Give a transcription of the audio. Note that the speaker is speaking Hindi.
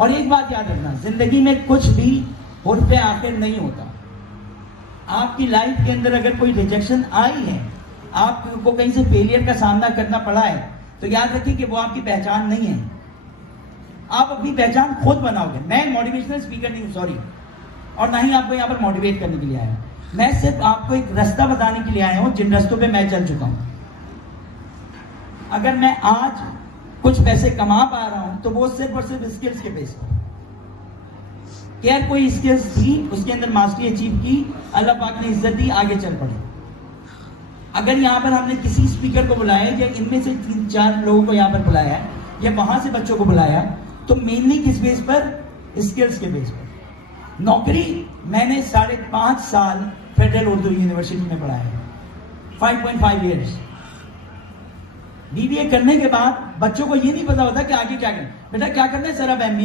और एक बात याद रखना, जिंदगी में कुछ भी हुर्फ आखिर नहीं होता। आपकी लाइफ के अंदर अगर कोई रिजेक्शन आई है, आपको कहीं से फेलियर का सामना करना पड़ा है, तो याद रखिए कि वो आपकी पहचान नहीं है। आप अपनी पहचान खुद बनाओगे। मैं मोटिवेशनल स्पीकर नहीं हूं, सॉरी, और ना ही आपको यहाँ पर मोटिवेट करने के लिए आया हूं। मैं सिर्फ आपको एक रास्ता बताने के लिए आया हूं जिन रास्तों पे मैं चल चुका हूं। अगर मैं आज कुछ पैसे कमा पा रहा हूं तो वो सिर्फ और सिर्फ स्किल्स के बेस पर। यार कोई स्किल्स थी, उसके अंदर मास्टरी अचीव की, अल्लाह पाक ने इज्जत दी, आगे चल पड़े। अगर यहाँ पर हमने किसी स्पीकर को बुलाया या इनमें से 3-4 लोगों को यहाँ पर बुलाया या वहां से बच्चों को बुलाया, तो मेनली किस बेस पर? स्किल्स के बेस पर। नौकरी मैंने 5.5 साल फेडरल उर्दू यूनिवर्सिटी में पढ़ाया है, 5.5 ईयर्स। बीबीए करने के बाद बच्चों को ये नहीं पता होता कि आगे क्या करना। बेटा क्या करना है सर? अब एमबीए